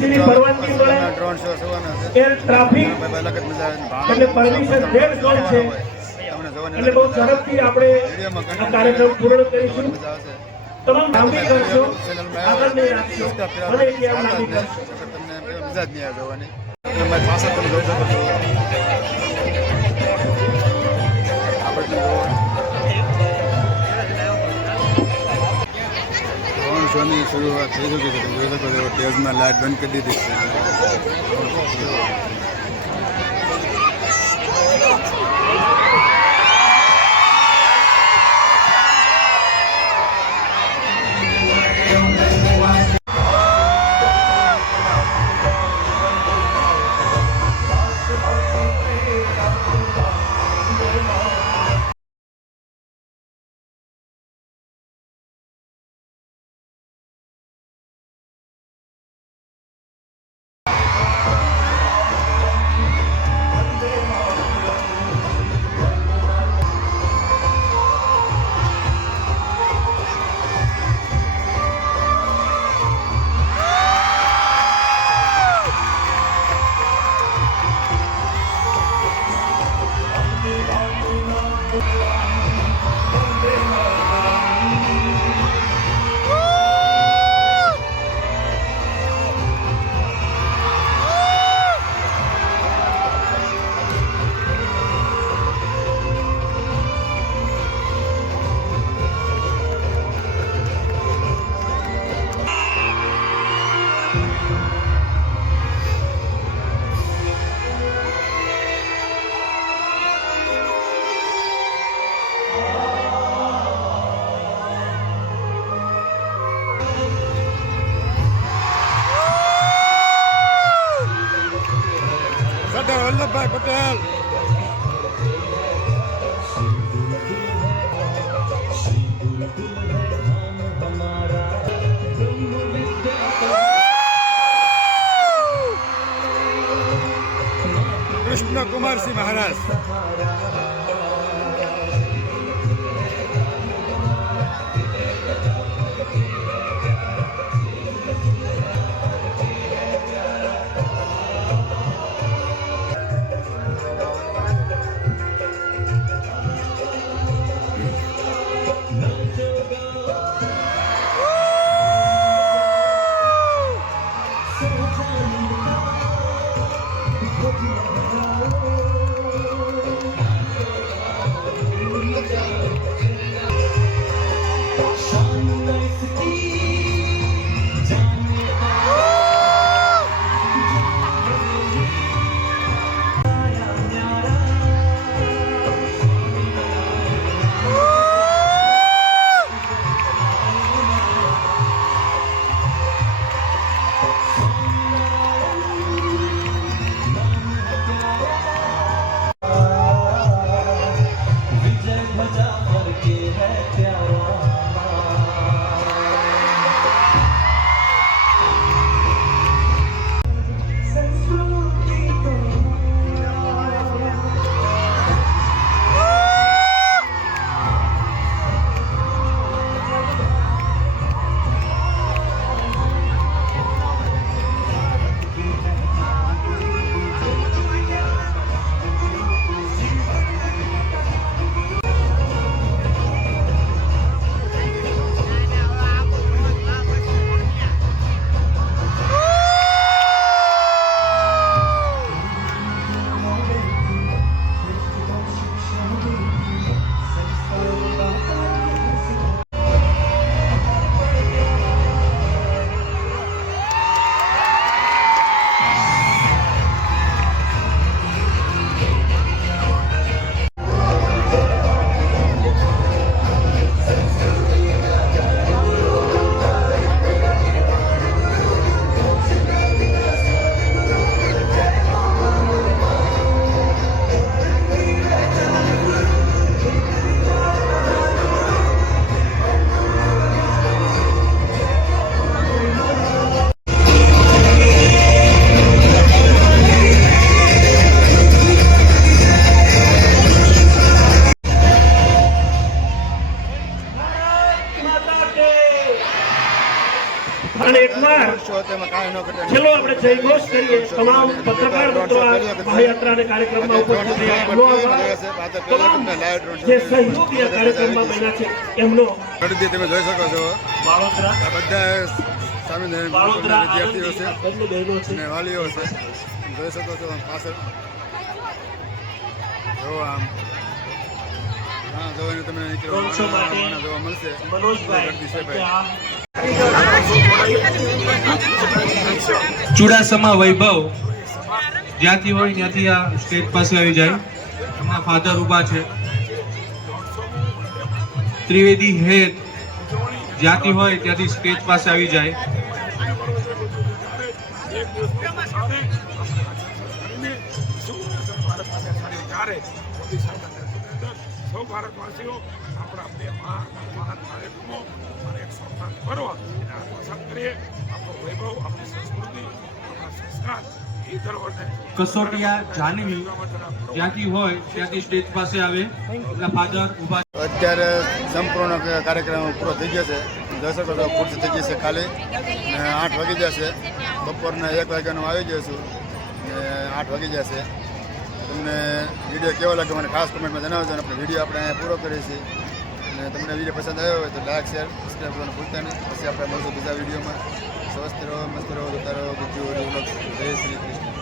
પરવાનગી મળે air traffic એટલે પરમિશન રેડ ઝોન છે એટલે બહુ ઝડપથી આપણે આ કાર્યક્રમ પૂર્ણ કરીશું. તમામ લાંબી કરશો, આગળ નહીં રાખશો, મને ત્યાં લાંબી કરશો. શોની શરૂઆત થઈ ચૂકી છે. તમે જોઈ શકો છો સ્ટેજમાં લાઇટ બંધ કરી દીધી છે. સરદાર વલ્લભભાઈ પટેલ કૃષ્ણકુમારસિંહ મહારાજ આપણે જયઘોષ કરીએ. તમામ પત્રકાર મિત્રો આ મહાયાત્રાને કાર્યક્રમમાં ઉપસ્થિત રહ્યા એમનો આભાર. તમામ જે સહયોગી આ કાર્યક્રમમાં બન્યા છે એમનો. ગણતરી તમે જોઈ શકો છો વાળોતરા આ બધા સ્વામિનારાયણ વિદ્યાર્થીઓ છે બંને બહેનો છે. અને વાલીઓ છે. જોઈ શકો છો આમ પાછળ જો આમ હા જોઈને તમને રોડ શો માટે જોવા મળશે. મનોજભાઈ ગણતરી છે ભાઈ. ચુડાસમા વૈભવ જ્યાંથી હોય ત્યાંથી આ સ્ટેજ પાસે આવી જાય. એમના ફાધર ઊભા છે. ત્રિવેદી હેત જ્યાંથી હોય ત્યાંથી સ્ટેજ પાસે આવી જાય. સૌ ભારતવાસીઓ આપણા બે મહાન કાર્યક્રમો અને એક સૌના પર્વ એને આત્મસાત કરીએ. આપણો વૈભવ, આપણી સંસ્કૃતિ, આપણા સંસ્કાર એ ધરોહરને કસોટિયા જાનવી જ્યાંથી હોય ત્યાંથી સ્ટેજ પાસે આવે. એમના ફાધર ઊભા છે. અત્યારે સંપૂર્ણ કાર્યક્રમ પૂરો થઈ ગયો છે. જોઈ શકો છો ખુરશી થઈ ગઈ છે ખાલી ને 8 વાગી જશે. બપોરના 1 વાગ્યાનું આવી જઈશું ને 8 વાગી જશે. તમને વિડીયો કેવો લાગ્યો મને ખાસ કમેન્ટમાં જણાવજો. અને આપણે વિડીયો આપણે અહીંયા પૂરો કરીએ છીએ. અને તમને વિડીયો પસંદ આવ્યો હોય તો લાઈક શેર સબસ્ક્રાઈબ કરવાનું ભૂલતા નહીં. પછી આપણે મળશું બીજા વિડીયોમાં. સ્વસ્થ રહો, મસ્ત રહો, જોતા રહો. બીજું જય શ્રી કૃષ્ણ.